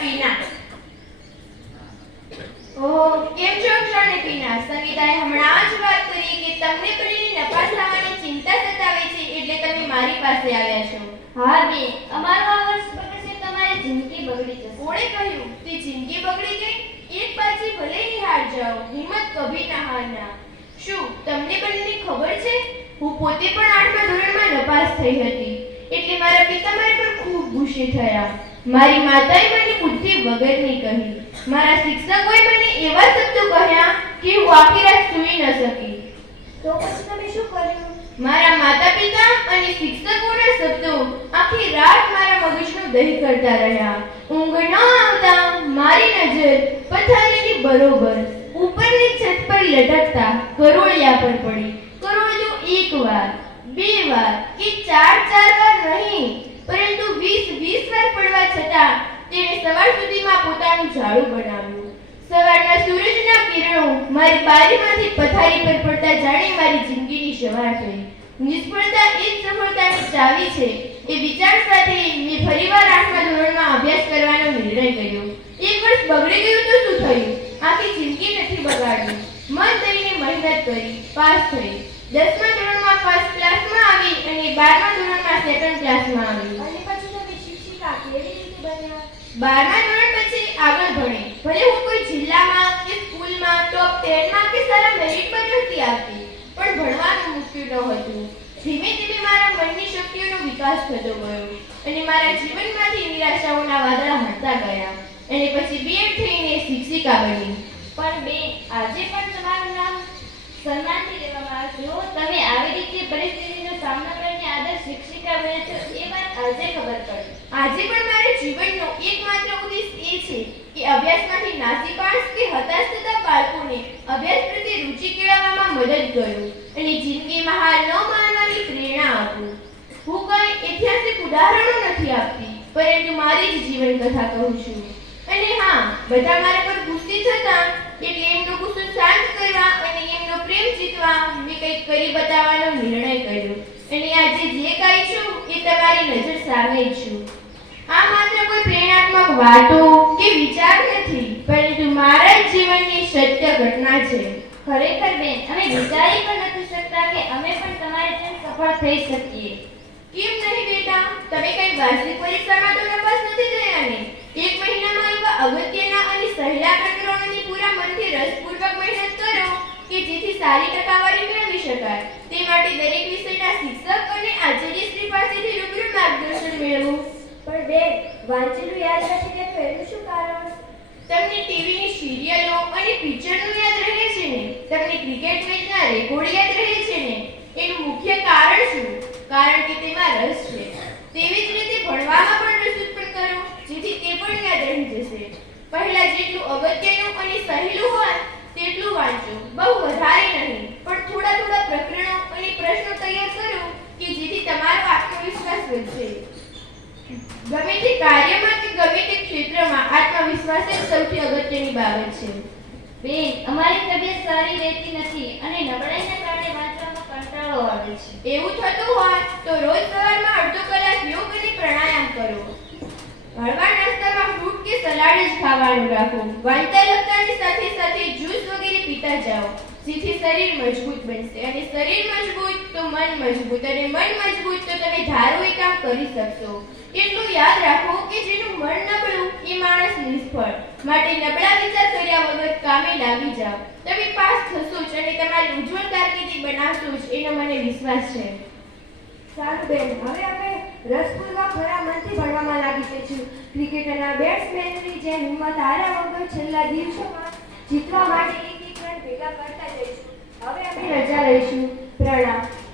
પીના. ઓહ કેમ છો ક્ષણે પીના? સંગીતાએ હમણાં જ વાત કરી કે તમને પેલી નપાસ થવાની ચિંતા સતાવે છે એટલે તમે મારી પાસે આવ્યા છો. હા બે અમારો આ વર્ષ બગડશે તમારી જિંદગી બગડી જશે. કોણે કહ્યું? તે જિંદગી બગડી ગઈ? એક પાછી ભલે ही હાર જાઓ હિંમત કભી ના હારના શું તમને બંનેને ખબર છે? હું પોતે પણ આઠમા ધોરણમાં નપાસ થઈ હતી. એટલે મારા પિતા મારા પર ખૂબ ગુસ્સે થયા. મારી માતાએ મને બુદ્ધિ વગરની કહી મારા શિક્ષકોએ મને એવા શબ્દો કહ્યા કે હું આખી રાત સૂઈ ન શકી. તો પછી તમે શું કર્યું? મારા માતા પિતા અને શિક્ષકોના શબ્દો આખી રાત મારા મગજનું દહીં કરતા રહ્યા. ઊંઘ ન આવતા મારી નજર પથારીની બરોબર ઉપરની છત પર લટકતા કરોળિયા પર પડી. કરોળિયો એક વાર બે વાર કે ચાર ચાર વાર નહીં પરંતુ વીસ વીસ વાર છતાં તેણે સવાર સુધીમાં પોતાનું ઝાડુ બનાવ્યું. સવારના સૂરજના કિરણો મારી બારીમાંથી પથારી પર પડતા જાણે મારી જિંદગીની સવાર થઈ. નિષ્ફળતા એ જ સફળતાની ચાવી છે. એ વિચાર સાથે મેં ફરીવાર આઠમા ધોરણમાં અભ્યાસ કરવાનો નિર્ણય કર્યો. એક વર્ષ બગડી ગયું તો શું થયું? આખી જિંદગી નથી બગાડી મન કરીને મહેનત કરી, પાસ થઈ. દસમા ધોરણમાં ફર્સ્ટ ક્લાસમાં આવી અને બારમા ધોરણમાં સેકન્ડ ક્લાસમાં આવી અને પછી તમે શિક્ષિકા કેવી રીતે બન્યા બારમા ધોરણ પછી આગળ ભણે. ભલે હું કોઈ જિલ્લામાં કે સ્કૂલમાં ટોપ ટેનમાં કે સારા મેરિટ પર નહોતી આવતી, પણ ભણવાનું મુશ્કેલ ન હતું. ધીમે ધીમે મારા મનની શક્તિઓનો વિકાસ થતો ગયો અને મારા જીવનમાંથી નિરાશાઓના વાદળા હટતા ગયા. અને પછી બીએડ થઈને શિક્ષિકા બની. પણ બે, આજે પણ તમારું નામ સન્માનથી લેવામાં જો તમે આવી રીતે પરિસ્થિતિનો સામનો આદર્શ શિક્ષિકા બને છો એ વાત આજે ખબર પડી. આજે પણ મારા જીવનનો એકમાત્ર ઉદ્દેશ એ છે કે અભ્યાસમાંથી નાસીપાસ કે હતાશ થતા બાળકોને અભ્યાસ પ્રત્યે રુચિ કેળવવામાં મદદ કરું અને જિંદગીમાં હાર ન માનવાની પ્રેરણા આપું. હું કોઈ ઐતિહાસિક ઉદાહરણો નથી આપતી, પરંતુ મારી જ જીવન કથા કહું છું. અને હા, બધા મારા પર ગુસ્સે થતા, એટલે એમનો ગુસ્સો શાંત કરવા અને એમનો પ્રેમ જીતવા મેં કંઈક કરી બતાવવાનો નિર્ણય કર્યો અને આજે જે કાંઈ છું તમારી નજર સામે છું. આ માત્ર કોઈ પ્રેરણાત્મક વાતો કે વિચાર નથી, પરંતુ મારા જીવનની સત્ય ઘટના છે. ખરેખર બેન, અમે વિચારી પણ નથી શકતા કે અમે પણ તમારી જેમ સફળ થઈ શકીએ. કેમ નહીં બેટા? તમે કઈ વાર્ષિક પરીક્ષામાં તો નપાસ નથી થયા ને એક મહિનામાં એવા અગત્યના અને સહેલા પ્રકરણોની પૂરા મનથી રસપૂર્વક મહેનત કરો કે જેથી સારી ટકાવારી મેળવી શકાય. તે માટે દરેક વિષયના શિક્ષક અને આચાર્યશ્રી પાસેથી રૂબરૂ માર્ગદર્શન મેળવવું પણ બેન વાંચેલું યાદ રહેતું એનું શું કારણ? તમને ટીવીની સિરિયલો અને પિક્ચરનું યાદ રહે છે ને? તમને ક્રિકેટ મેચના રેકોર્ડ યાદ રહે છે ને? એનું મુખ્ય કારણ શું? કારણ કે તેમાં રસ છે. તેવી જ રીતે ભણવામાં પણ રસ ઉત્પન્ન કરો, જેથી તે પણ યાદ રહી જશે. પહેલા જેટલું અગત્યનું અને સહેલું હોય, તેટલું વાંચો. બહુ વધારે નહીં, પણ થોડા થોડા પ્રકરણો અને પ્રશ્નો તૈયાર કરો કે જેથી તમારો આત્મવિશ્વાસ વધશે. ગમે તે કાર્યમાં કે ગમે તે ક્ષેત્રમાં આત્મવિશ્વાસ જ સૌથી અગત્યની બાબત છે. બેન અમારી તબિયત સારી રહેતી નથી અને નબળાઈના કારણે વાંચવામાં કંટાળો આવે છે. એવું થતું હોય તો રોજ સવારમાં અડધો કલાક યોગ અને પ્રાણાયામ કરો. હળવા નાસ્તામાં ફ્રૂટ કે સલાડ જ ખાવાનું રાખો. વાંચતા લખતાની સાથે સાથે જ્યુસ વગેરે પીતા જાઓ. જેથી શરીર મજબૂત બનશે અને શરીર મજબૂત તો મન મજબૂત અને મન મજબૂત તો તમે ધારો એ કામ કરી શકશો. એટલું યાદ રાખો કે જેનું મન નબળું એ માણસ નિષ્ફળ. માટે નબળા વિચાર કર્યા વગર કામે લાગી જાઓ. તમે પાસ થશો જ અને તમારી ઉજ્જવળ કારકિર્દી બનાવશો જ એનો મને વિશ્વાસ છે. સારું બેન, હવે અમે રસપૂર્વક ખરા મનથી ભણવામાં લાગી જઈશું ક્રિકેટરના બેટ્સમેનની જેમ હિંમત હાર્યા વગર છેલ્લા દિવસોમાં જીતવા માટે એક એક રન ભેગા કરતા જઈશું. હવે અમે રજા લઈશું. પ્રણામ.